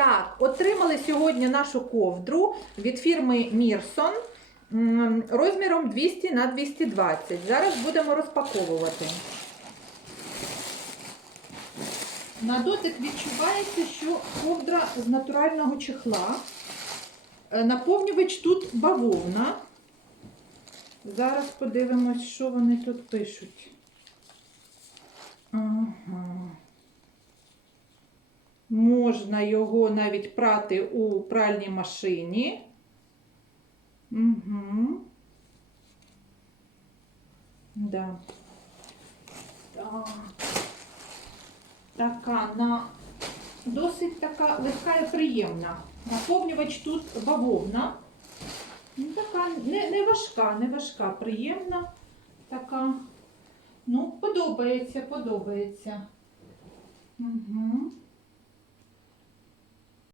Так, отримали сьогодні нашу ковдру від фірми Мірсон розміром 200 на 220. Зараз будемо розпаковувати. На дотик відчувається, що ковдра з натурального чехла. Е, Наповнювач тут бавовна. Зараз подивимось, що вони тут пишуть. Ага. Можна його навіть прати у пральній машині. Угу. Да. Так. Така на досить така легка і приємна. Наповнювач тут бавовна. Ну, така не, не важка, не важка, приємна. Така. Ну, подобається, подобається. Угу.